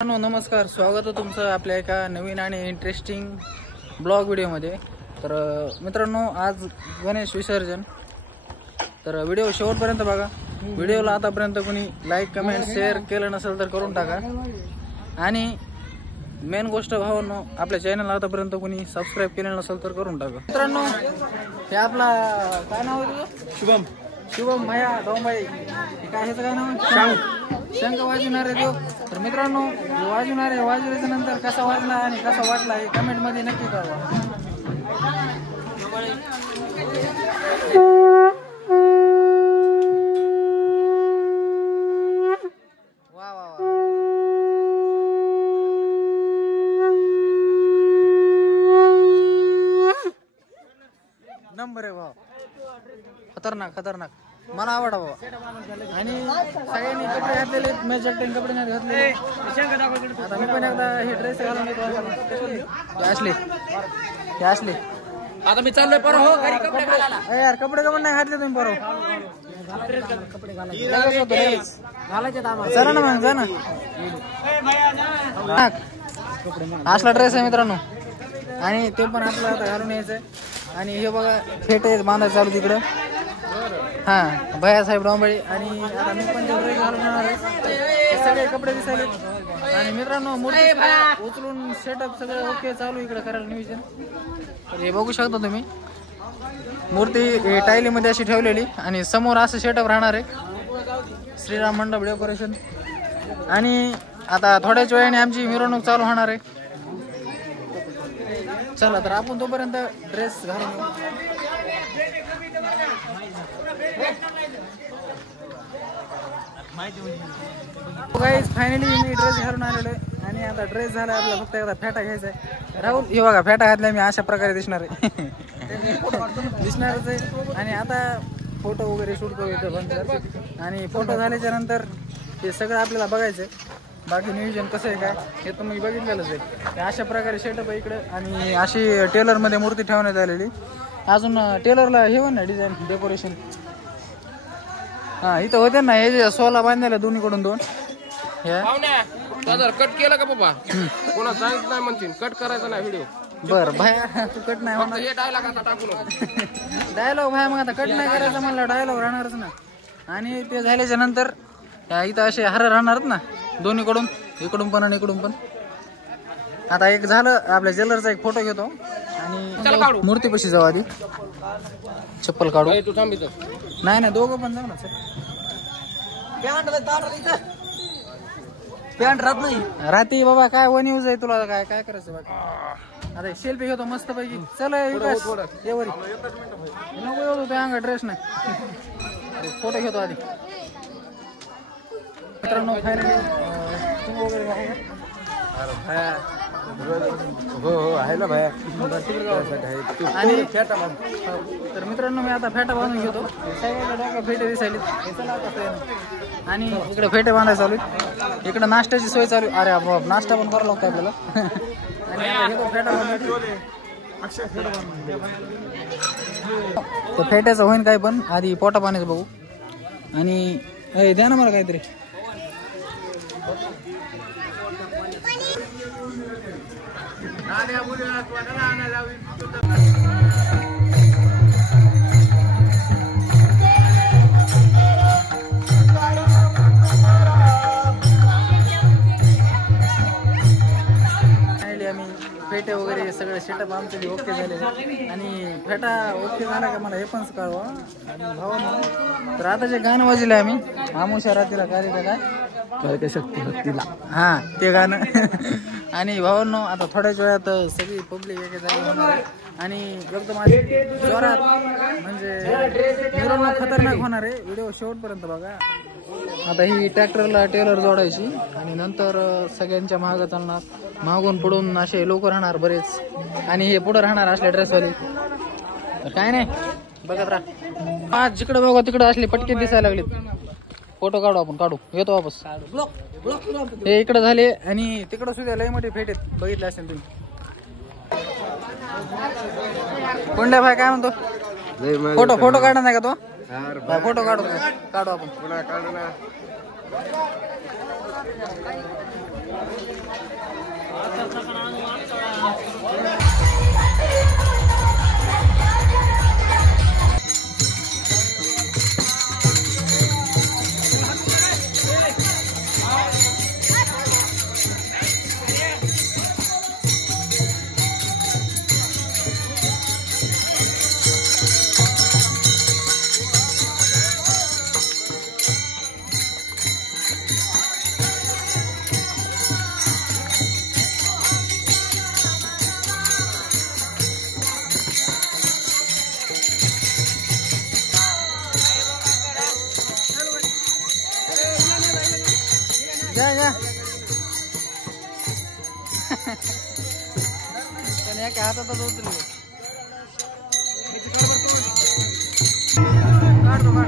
नमस्कार, स्वागत आहे तुमचं आपल्या एका नवीन आणि इंटरेस्टिंग ब्लॉग व्हिडिओमध्ये. तर मित्रांनो, आज गणेश विसर्जन. तर व्हिडिओ शेवटपर्यंत बघा. व्हिडिओला आतापर्यंत कोणी लाईक कमेंट शेअर केलं नसेल तर करून टाका. आणि मेन गोष्ट भावांनो, आपल्या चॅनलला आतापर्यंत कोणी सबस्क्राईब केलं नसेल तर करून टाका. मित्रांनो, हे आपला काय नाव आहे तुझं? शुभम भैया डोंबाई. काय ह्याचं काय नाव? शंख वाजवणार आहे तो. तर मित्रांनो, वाजवणार आहे. वाजवल्याच्या नंतर कसा वाजला आणि कसा वाटला हे कमेंट मध्ये नक्की कळवा. वा वा वा, नंबर आहे भाऊ. खतरनाक खतरनाक, मला आवडा बाबा. आणि सगळ्यांनी कपडे घातलेले, मॅच जॅकेट कपडे नाही घातलेले. आता मी पण एकदा हे ड्रेस घालून असले आता मी चाललोय पर हो घरी कपडे घालायला. यार कपडे कपडे नाही घातले तुम्ही बरोबर. चला ना मग, जा ना. असला ड्रेस आहे मित्रांनो, आणि ते पण आपलं आता घालून यायचंय. आणि हे बघा, फेटे बांधायचं चालू तिकडं. हा, भैया साहेब डोंबाळी. आणि आता मी पण ड्रेस घालून येणार आहे. सगळे कपडे दिसायले. आणि मित्रांनो, मूर्ती उचलून सेटअप सगळं ओके चालू इकडे करायला नियोजन. तर हे बघू शकता तुम्ही, मूर्ती टायलीमध्ये अशी ठेवलेली आणि समोर असं सेटअप राहणार आहे. श्रीराम मंडप डेकोरेशन. आणि आता थोड्याच वेळाने आमची मिरवणूक चालू होणार आहे. चला, तर आपण तोपर्यंत ड्रेस घालून येऊ. गाईज, फायनली मी ड्रेस घालून आलेलो आहे. आणि आता ड्रेस झाला आपला, फक्त एकदा फेटा घ्यायचा आहे. राहुल, हे बघा, फेटा घातला मी अशा प्रकारे दिसणार आहे. दिसणारच आहे. आणि आता फोटो वगैरे शूट करू इथं बंद. आणि फोटो झाल्याच्या नंतर हे सगळं आपल्याला बघायचं आहे. बाकी नियोजन कसं आहे काय हे तुम्ही बघितलेलंच आहे. अशा प्रकारे सेटअप आहे इकडं. आणि अशी टेलरमध्ये मूर्ती ठेवण्यात आलेली. अजून टेलरला हे ना डिझाईन डेकोरेशन. हा, इथं होते ना हे जे 16 बांधलेले दोन्हीकडून दोन. कट केलं का बाबा? कोणा सांगितलं नाही म्हणतील कट करायचा नाही व्हिडिओ. बर भाया, तू कट नाही होणार. हे डायलॉग आता टाकून डायलॉग भाया, मग आता कट नाही करायचं म्हणलं, डायलॉग राहणारच ना. आणि ते झाल्याच्या नंतर इथं असे हार राहणारच ना दोन्हीकडून, इकडून पण आणि इकडून पण. आता एक झालं, आपल्या ज्वेलरचा एक फोटो घेतो आणि मूर्तीपाशी जाऊ. आधी चप्पल काढू. तू थांबित नाही नाही, दोघं पण जाऊ ना. पॅन्ट राहत नाही रात्री बाबा. काय वन यूज आहे तुला, काय काय करायचं बाकी. आता सेल्फी घेतो मस्त पैकी. चल येवरी नको एवढं ते अंगा ड्रेस नाही. फोटो घेतो आधी. मित्रांनो, फायनली हो हो आहे ना भाया. आणि तर मित्रांनो, मी आता फेटा बांधून घेतो. फेटे दिसायले. आणि इकडे फेटे बांधायला चालू. इकडे नाश्त्याची सोय चालू. अरे बाबा, नाश्ता पण करावं लागतं आपल्याला. आणि फेटा तर फेट्याचं होईन काय, पण आधी पोटा पाण्याचं बघू. आणि द्या ना मला काहीतरी. आम्ही फेटे वगैरे सगळे सेटअप आमचे ओके झाले. आणि फेटा ओके झाला का मला हे पण कळवा. आणि भावांनो, तर आता जे गाणं वाजले आम्ही आमुषा रात्रीला काय शक्तीला, हा ते गाणं. आणि भावांनो, आता थोड्याच वेळात सगळी पब्लिक एके जागी होणार आहे. आणि एकदम जोरात म्हणजे मिरवणूक खतरनाक होणार आहे. व्हिडिओ शेवटपर्यंत बघा. आता ही ट्रॅक्टरला टेलर जोडायची आणि नंतर सगळ्यांच्या मागं चालणार. मागून पुढून असे लोक राहणार बरेच. आणि हे पुढे राहणार असले ड्रेसवाले. तर काय नाही, बघत राहा. आज जिकडे बघा तिकडे असले पटके दिसायला लागले. फोटो काढू, आपण काढू, येतो वापस. हे इकडे झाले. आणि तिकडे सुद्धा लय मोठे फेट आहेत, बघितले असेल तुम्ही. कोंड्या भाई काय म्हणतो? फोटो काढणार नाही का तो? फोटो काढू आपण. घ्या त्याने एका हातातच उचलले. काढतो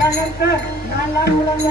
यानंतर लहान लहान मुलांना